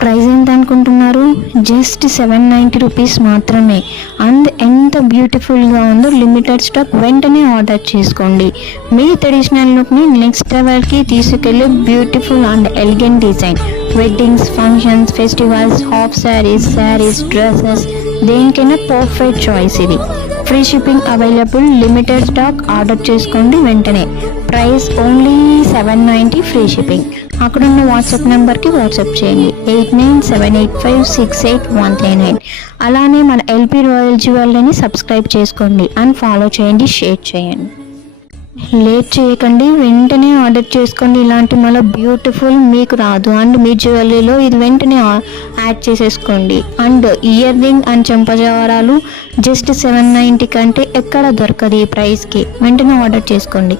Price ఎంత అనుకుంటున్నారు? Just 790 rupees మాత్రమే. అండ్ ఎంత బ్యూటిఫుల్గా ఉందో, లిమిటెడ్ స్టాక్. వెంటనే ఆర్డర్ చేసుకోండి. మీ ట్రెడిషనల్ లుక్ని నెక్స్ట్ లెవెల్కి తీసుకెళ్ళి beautiful and elegant design. Weddings, functions, festivals, half saris, dresses, దేనికైనా పర్ఫెక్ట్ చాయిస్ ఇది. Free shipping available. Limited stock. Order చేసుకోండి వెంటనే. Price only 790, free shipping. అక్కడున్న వాట్సాప్ నెంబర్కి వాట్సాప్ చేయండి 8978568139. అలానే మన ఎల్పి రాయల్ జ్యువెలరీని సబ్స్క్రైబ్ చేసుకోండి అండ్ ఫాలో చేయండి, షేర్ చేయండి. లేట్ చేయకండి, వెంటనే ఆర్డర్ చేసుకోండి. ఇలాంటి మళ్ళీ బ్యూటిఫుల్ మీకు రాదు అండ్ మీ జ్యువెలరీలో ఇది వెంటనే యాడ్ చేసేసుకోండి. అండ్ ఇయర్ రింగ్ అండ్ చెంపజావరాలు జస్ట్ 790 కంటే ఎక్కడ దొరకదు ఈ ప్రైస్కి. వెంటనే ఆర్డర్ చేసుకోండి.